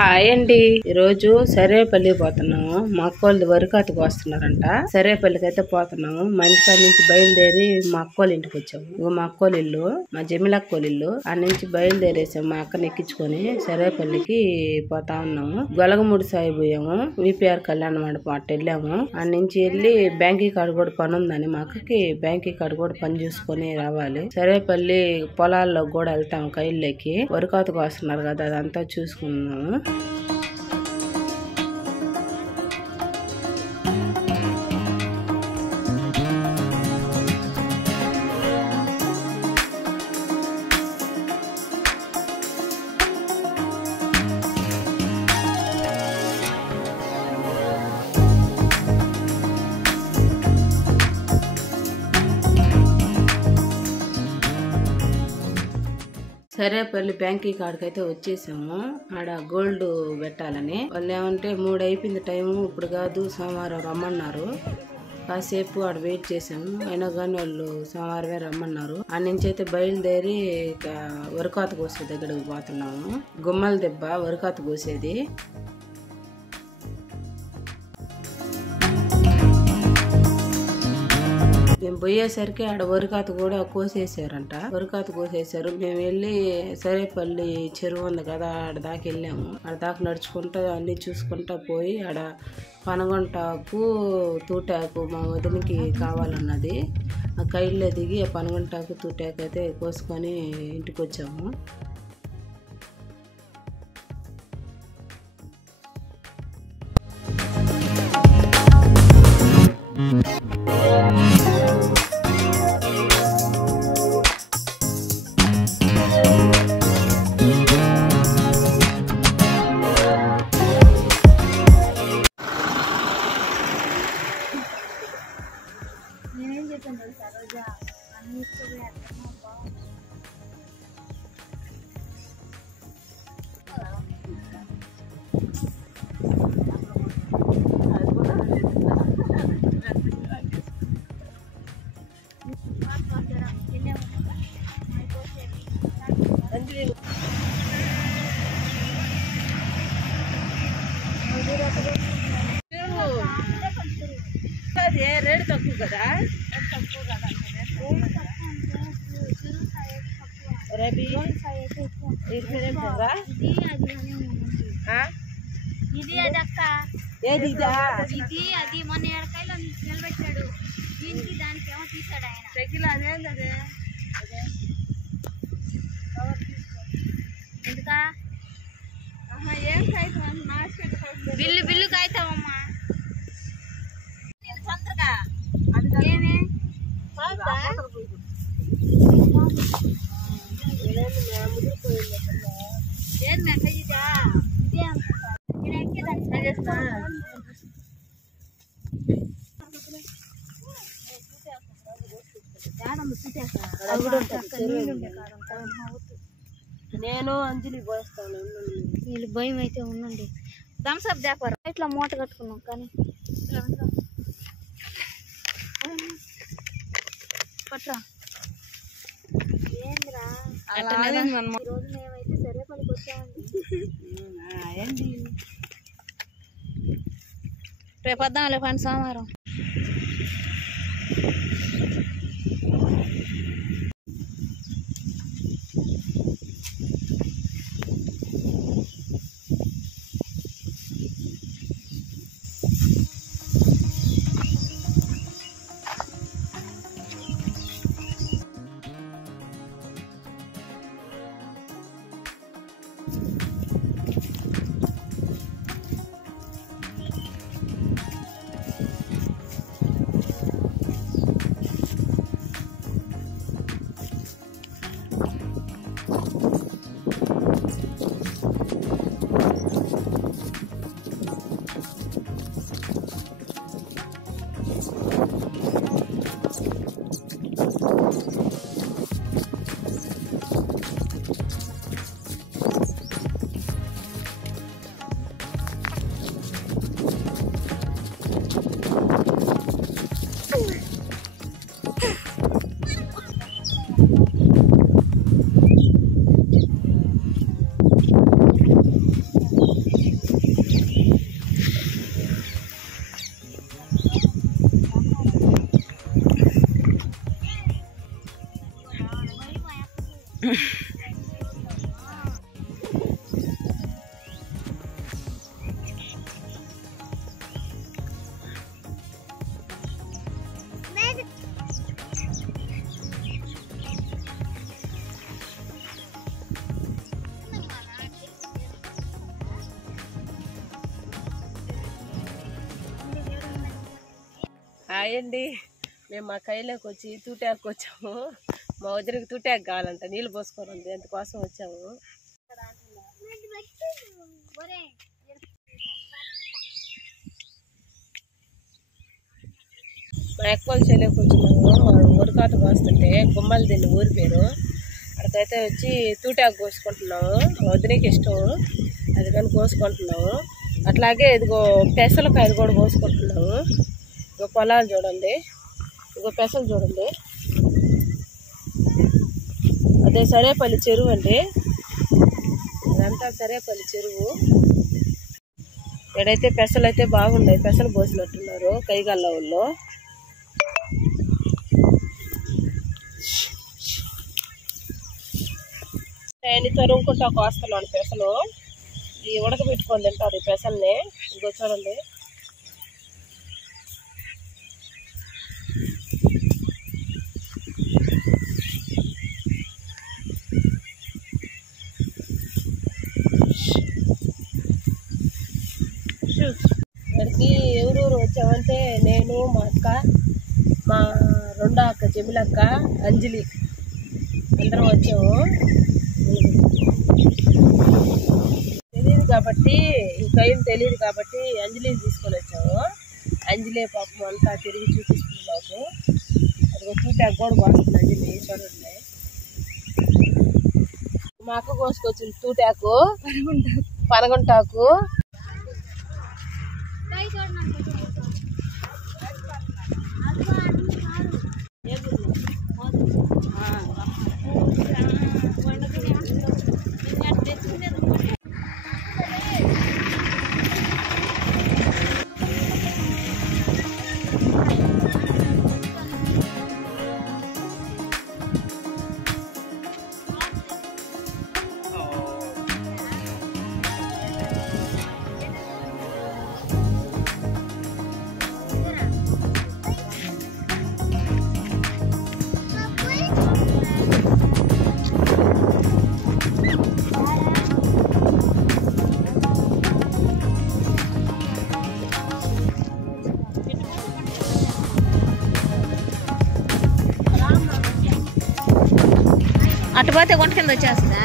Hi అండి. ఈరోజు సరేపల్లి పోతున్నాము. మా అక్కోళ్ళది వరికాతకు వస్తున్నారంట. సరేపల్లికి అయితే పోతున్నాము. మా ఇంటికాడ నుంచి బయలుదేరి మా అక్కోళ్ళ ఇంటికి వచ్చాము. ఇగో మా అక్కోళ్ళ ఇల్లు, మా జమిల అక్కోళ్ళ ఇల్లు. ఆ నుంచి బయలుదేరేసాము. మా అక్కని ఎక్కించుకొని సరేపల్లికి పోతా ఉన్నాము. గొలగమూడి సాయి పోయాము. విపిఆర్ కళ్యాణ మండపం అట్ట వెళ్ళాము. ఆ నుంచి వెళ్ళి బ్యాంకీ కాడ కూడా పని ఉందని మా అక్కకి బ్యాంకీ కాడ కూడా పని చూసుకొని రావాలి. సరేపల్లి పొలాల్లో కూడా వెళ్తాము. కైళ్ళకి వరికాతకు వస్తున్నారు కదా, అదంతా చూసుకున్నాము. సరేపల్లి బ్యాంకీ కాడికైతే వచ్చేసాము. ఆడ గోల్డ్ పెట్టాలని వాళ్ళు ఏమంటే 3 అయిపోయింది టైము, ఇప్పుడు కాదు సోమవారం రమ్మన్నారు. కాసేపు ఆడ వెయిట్ చేసాము. అయినా కానీ వాళ్ళు సోమవారమే రమ్మన్నారు. ఆ నుంచి అయితే బయలుదేరి వరికాత కోసే దగ్గరకు పోతున్నాము. గుమ్మల దెబ్బ వరికాత కోసేది. మేము పోయేసరికి ఆడ వరికాత కూడా కోసేసారంట. వరికాత కోసేసారు. మేము వెళ్ళి సరేపల్లి చెరువు ఉంది కదా, ఆడ దాకా వెళ్ళాము. ఆడ దాకా నడుచుకుంటా అన్ని చూసుకుంటా పోయి ఆడ పనగొంటాకు తూటాకు మా వదినకి కావాలన్నది. ఆ కైల్లో దిగి ఆ పనగొంటాకు తూటాకు అయితే కోసుకొని ఇంటికి వచ్చాము. నేనేం చెప్పాను తెలుసా రోజా అన్నిటికీ రేటు తక్కువ కదా. ఇది అదక్క ఏది ఇది అది మొన్న 7 కాయలు నిలబెట్టాడు. దీనికి దానికి ఏమో తీసాడు ఆయన. ఎందుకా ఏం కాగితం బిల్లు కాగితామమ్మా. తొందరగా ఏమే ఏది మెసేజ్ ఇదా ఇదే అనుకుంటా. నేను అంజలి పోస్తాను. వీళ్ళు భయం అయితే ఉండండి. థమ్స్అప్ దాపారు ఇట్లా మూట కట్టుకున్నాం కానీ పట్రా ఏంద్రా. ఈరోజు మేమైతే సరేపల్లికి వచ్చామండి. రేపు వద్దాంలే పండి సోమవారం. హాయ్ అండి. మేము మా కైలోకి వచ్చి తూటాకు వచ్చాము. మా వదిలికి తూటాకు కావాలంట, నీళ్ళు పోసుకొని ఉంది, అందుకోసం వచ్చాము. మా ఎక్కువ చెల్లెకి వచ్చినాము. ఉరకాట కోస్తుంటే గుమ్మలు దీన్ని ఊరి పేరు. అక్కడికైతే వచ్చి తూటాకు కోసుకుంటున్నాము. వదిలికి ఇష్టం, అది కానీ కోసుకుంటున్నాము. అట్లాగే ఇదిగో పెసలకాయలు కూడా కోసుకుంటున్నాము. ఇగో పొలాలు చూడండి, ఇగో పెసలు చూడండి. అదే సరేపల్లి చెరువు అండి, అదంతా సరేపల్లి చెరువు. ఇక్కడైతే పెసలు అయితే బాగున్నాయి, పెసలు పోసినట్టున్నారు కైగల్ల వాళ్ళు. నేను తరుముకుంటా కోస్తున్నాను పెసలు. ఈ ఉడకబెట్టుకొని తింటారు ఈ పెసల్ని. ఇంకో చూడండి, ఇక్కడికి ఎవరూరు వచ్చామంటే నేను, మా అక్క, మా రెండో అక్క జమిలక్క, అంజలి అందరం వచ్చాము. తెలియదు కాబట్టి, ఈ కైలు తెలియదు కాబట్టి అంజలిని తీసుకొని వచ్చాము. అంజలి పాపం అంతా తిరిగి చూపిస్తుంది మాకు. అది తూటాకు కూడా కోస్తుంది అంజలి, చూడండి. మా అక్క కోసుకొచ్చింది తూటాకు, పనగుంటాకు. అటు పోతే గుంట కింద వచ్చేస్తుందా?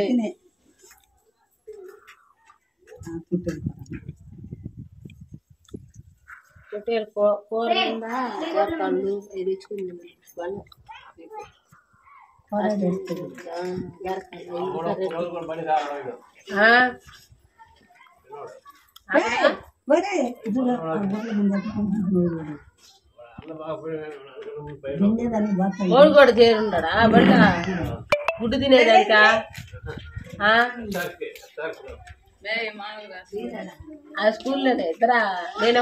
తినే పొట్టేలు కూర ఉందా చేపలు ఇది తెచ్చుకుంది ఓడి కూడా చేరుండా బట్ట గుడ్డు తినేదానికా ఆ స్కూల్లోనే ఇద్దరా నేను